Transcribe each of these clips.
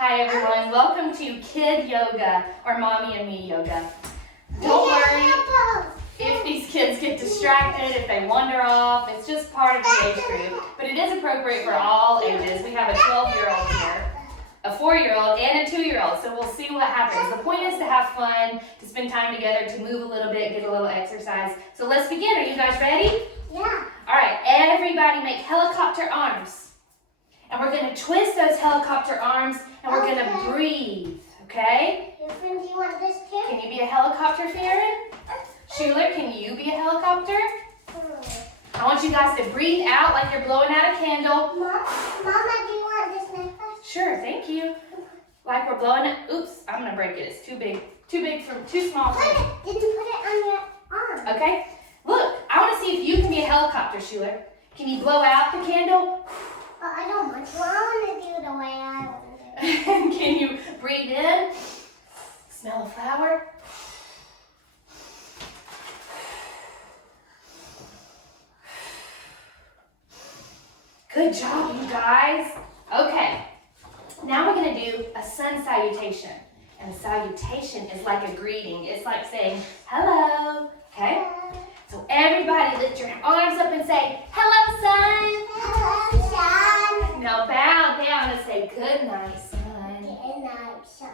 Hi everyone, welcome to Kid Yoga or Mommy and Me Yoga. Don't worry if these kids get distracted, if they wander off, it's just part of the age group. But it is appropriate for all ages. We have a 12-year-old here, a 4-year-old, and a 2-year-old, so we'll see what happens. The point is to have fun, to spend time together, to move a little bit, get a little exercise. So let's begin. Are you guys ready? Yeah. All right, everybody make helicopter arms. And we're going to twist those helicopter arms, and we're going to breathe, okay? Your friend, do you want this too? Can you be a helicopter, Farron? Schuler, can you be a helicopter? I want you guys to breathe out like you're blowing out a candle. Mama, do you want this necklace? Sure, thank you. Like we're blowing it. Oops, I'm going to break it. It's too big. Too small for me. Did you put it on your arm? Okay. Look, I want to see if you can be a helicopter, Schuler. Can you blow out the candle? Oh, I don't want to. I want to do it the way I want to do it. Can you breathe in? Smell a flower? Good job, you guys. Okay, now we're going to do a sun salutation. And a salutation is like a greeting. It's like saying, hello, okay? So everybody lift your arms up and say, hello, sun. Hello, sun. Now bow down and say, good night, sun. Good night, sun.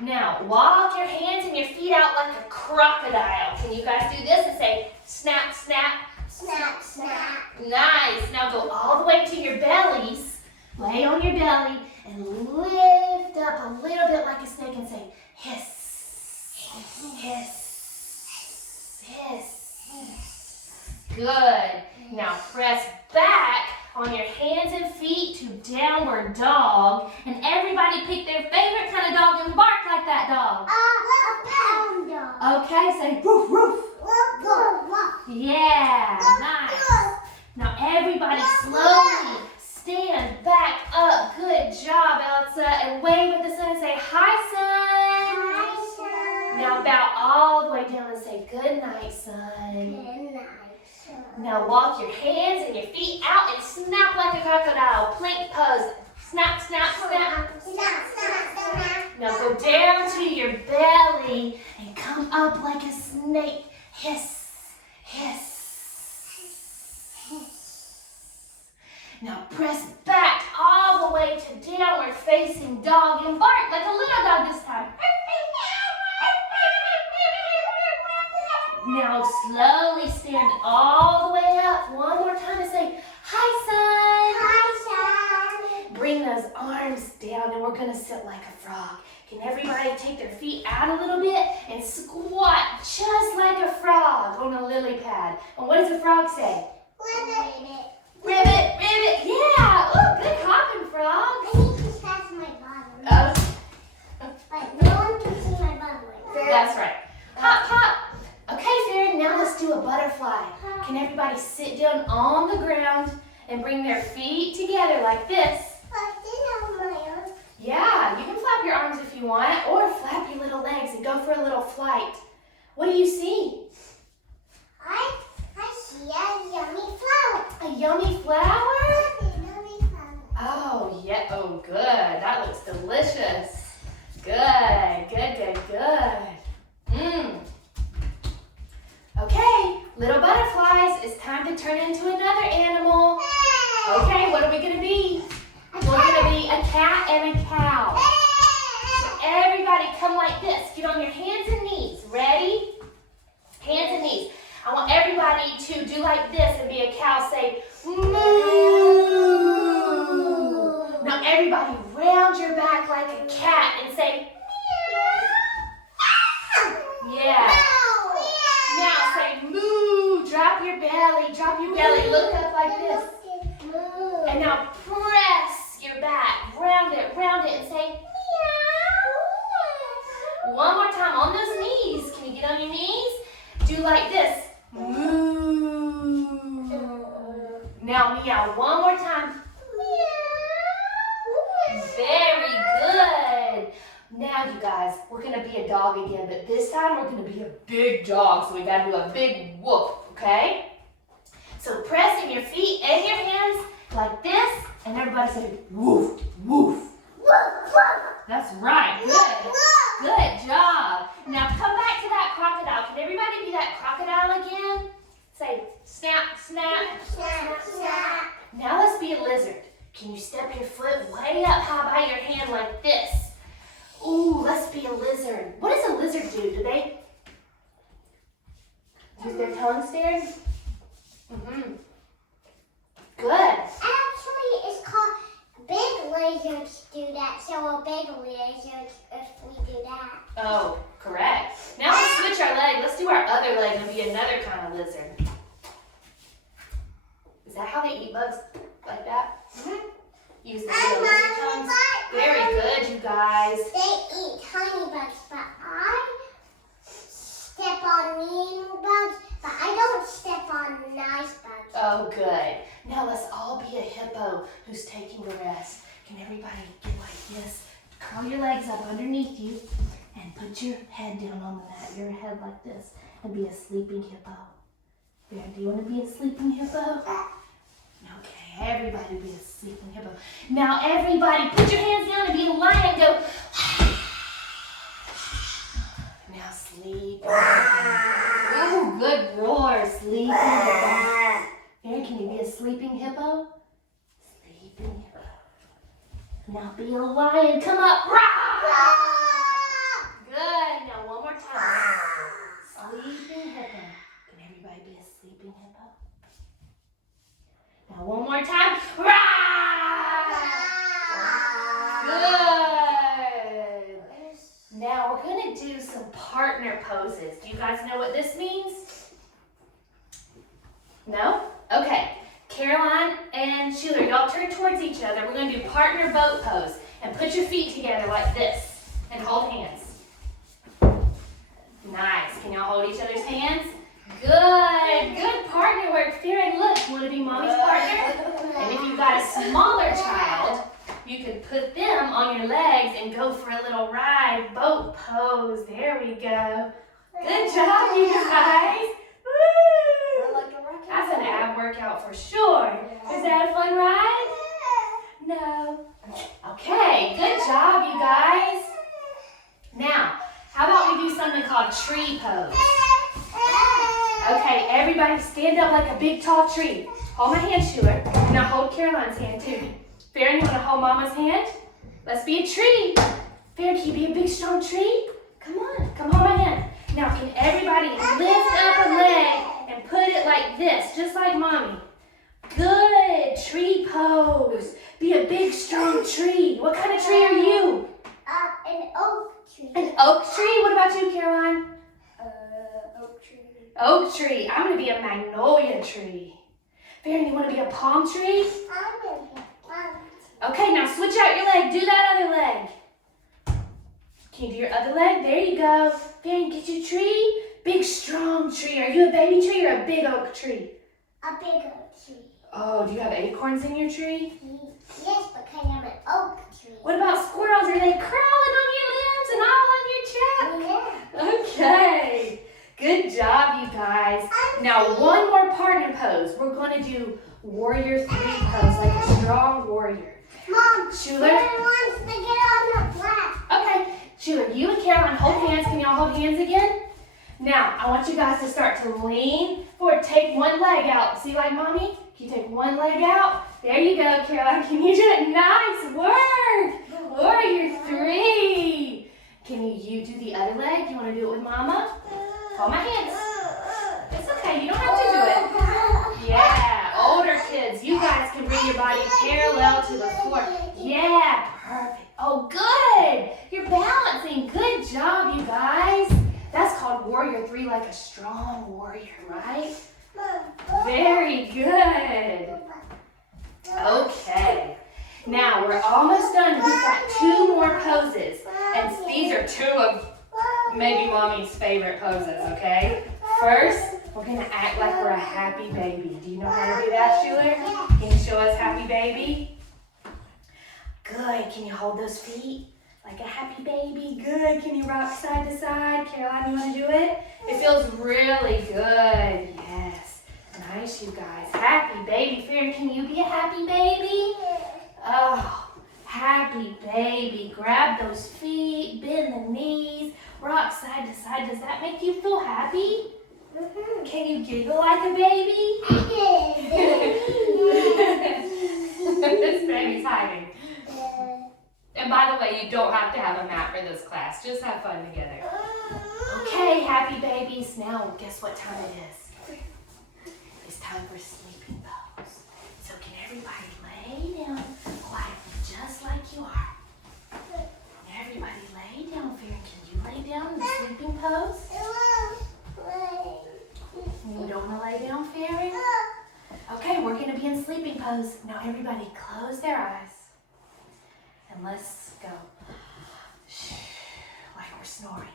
Now walk your hands and your feet out like a crocodile. Can you guys do this and say, snap, snap? Snap, snap. Nice. Now go all the way to your bellies. Lay on your belly and lift up a little bit like a snake and say, hiss, hiss, hiss. Good. Now press back on your hands and feet to downward dog. And everybody pick their favorite kind of dog and bark like that dog. A pound dog. Okay, say woof, woof. Woof, woof, woof. Yeah, nice. Now everybody slowly stand back up. Good job, Elsa. And wave at the sun and say, hi, sun. Hi, sun. Now bow all the way down and say, good night, sun. Good night, sun. Now walk your hands and your feet out and snap like a crocodile. Plank pose. Snap, snap, snap. Snap, snap, snap. Now go down to your belly and come up like a snake. Hiss, hiss. Now press back all the way to downward facing dog and bark like a little dog this time. Now slowly stand all the way up. One more time and say, hi, sun. Hi, sun. Bring those arms down and we're going to sit like a frog. Can everybody take their feet out a little bit and squat just like a frog on a lily pad? And what does the frog say? Ribbit. Ribbit, ribbit, yeah. Ooh, good hopping, frog. I need to scratch my bottom. But no one can see my bottom right now. That's right. Hop, hop. Okay, Farron, now let's do a butterfly. Can everybody sit down on the ground and bring their feet together like this? I did have my arm. Yeah, you can flap your arms if you want, or flap your little legs and go for a little flight. What do you see? I see a yummy flower. A yummy flower? A yummy flower. Oh, yeah. Oh, good. That looks delicious. Good, good, good, good. Mmm. Okay, little butterflies, it's time to turn into another animal. Okay, what are we going to be? We're going to be a cat and a cow. So everybody come like this. Get on your hands and knees. Ready? Hands and knees. I want everybody to do like this and be a cow. Say, moo. Now everybody round your back like a cat and say, meow. Yeah. Now say, moo. Drop your belly. Drop your belly. Look up like this. And now press your back. Round it, and say, meow. One more time on those knees. Can you get on your knees? Do like this. Moo. Now meow. One more time. Very good. Now you guys, we're going to be a dog again, but this time we're going to be a big dog. So we got to do a big whoop, okay? So pressing your feet and your hands like this, and everybody say woof, woof. Woof, woof. Good. Good job. Now come back to that crocodile. Can everybody be that crocodile again? Say snap, snap. Snap, snap. Now let's be a lizard. Can you step your foot way up high by your hand like this? Ooh, let's be a lizard. What does a lizard do? Do they use their tongue stairs? Mm-hmm. Good. Actually, it's called big lizards do that, so a big lizard if we do that. Oh, correct. Now let's switch our leg. Let's do our other leg and be another kind of lizard. Is that how they eat bugs? Like that? Mm-hmm. Use the little lizard tongues. Very good, you guys. They eat tiny bugs, but I step on mean bugs, but I don't step on nice bugs. Oh, good. Now let's all be a hippo who's taking a rest. Can everybody get like this? Curl your legs up underneath you and put your head down on the mat, your head like this, and be a sleeping hippo. Bear, do you want to be a sleeping hippo? Okay, everybody be a sleeping hippo. Now everybody put your hands down and be a lion. Go. Now sleep. Ooh, good roar, sleeping hippo. Mary, can you be a sleeping hippo? Sleeping hippo. Now be a lion. Come up. Rah! Good. Now one more time. Sleeping hippo. Can everybody be a sleeping hippo? Now one more time. Rah! Good. Now we're going to do some partner poses. Do you guys know what this means? No? Okay. Caroline and Sheila, y'all turn towards each other. We're going to do partner boat pose. And put your feet together like this. And hold hands. Nice. Can y'all hold each other's hands? Good. Good partner work. Farron, look. You want to be mommy's partner? And if you've got a smaller child, you could put them on your legs and go for a little ride. Boat pose. There we go. Good job, you guys. Woo! That's an ab workout for sure. Is that a fun ride? No. Okay, good job, you guys. Now, how about we do something called tree pose? Okay, everybody stand up like a big tall tree. Hold my hand, Sheila. Now hold Caroline's hand too. Farron, you want to hold Mama's hand? Let's be a tree. Farron, can you be a big strong tree? Come on, come hold my hand. Now can everybody lift up a leg and put it like this, just like Mommy. Good, tree pose. Be a big strong tree. What kind of tree are you? An oak tree. An oak tree? What about you, Caroline? Oak tree. Oak tree. I'm going to be a magnolia tree. Farron, you want to be a palm tree? I'm gonna be a palm tree. Okay, now switch out your leg. Do that other leg. Can you do your other leg? There you go. Farron, get your tree. Big, strong tree. Are you a baby tree or a big oak tree? A big oak tree. Oh, do you have acorns in your tree? Yes, because I'm an oak tree. What about squirrels? Are they crawling on your limbs and all on your chest? Okay. Good job, you guys. Now, one more partner pose. We're going to do warrior 3 pose, like a strong warrior. Mom, Schuler? Caroline wants to get on the flat. Okay. Schuler, you and Caroline hold hands. Can y'all hold hands again? Now, I want you guys to start to lean forward. Take one leg out. See, like Mommy? Can you take one leg out? There you go, Caroline. Can you do it? Nice work. Warrior 3. Can you do the other leg? You want to do it with Mama? Hold my hands. It's okay. You don't have to do it. Yeah. Older kids, you guys can bring your body parallel to the floor. Yeah. Perfect. Oh, good. You're balancing. Good job, you guys. That's called warrior 3, like a strong warrior, right? Very good. Okay. Now we're almost done. We've got 2 more poses. And these are 2 of maybe Mommy's favorite poses, okay? First, we're going to act like we're a happy baby. Do you know how to do that, Schuler? Can you show us happy baby? Good. Can you hold those feet? Like a happy baby. Good. Can you rock side to side? Caroline, you want to do it? It feels really good. Yes. Nice, you guys. Happy baby. Farron, can you be a happy baby? Oh, Happy baby. Grab those feet, bend the knees, rock side to side. Does that make you feel happy? Can you giggle like a baby? This baby's hiding. And by the way, you don't have to have a mat for this class. Just have fun together. Okay, happy babies. Now, guess what time it is? It's time for sleeping pose. So can everybody lay down quietly, just like you are? Everybody lay down. Farron, can you lay down in the sleeping pose? You don't want to lay down, Farron? Okay, we're going to be in sleeping pose. Now everybody close their eyes. And let's go. Like we're snoring.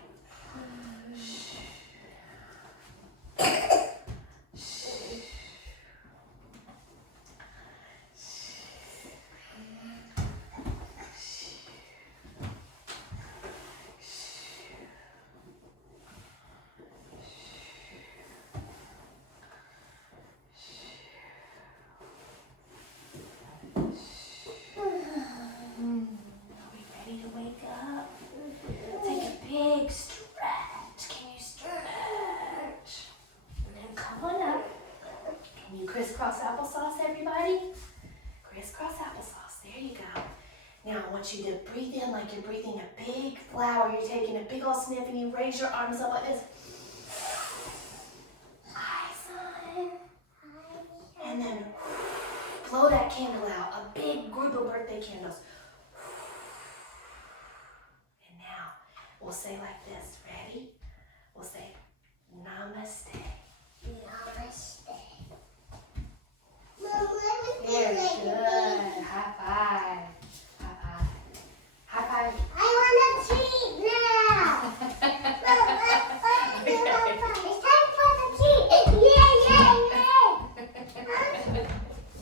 Crisscross applesauce, everybody. Crisscross applesauce. There you go. Now I want you to breathe in like you're breathing a big flower. You're taking a big old sniff and you raise your arms up like this. Hi, son. And then blow that candle out. A big group of birthday candles. And now we'll say like this. Ready? We'll say namaste.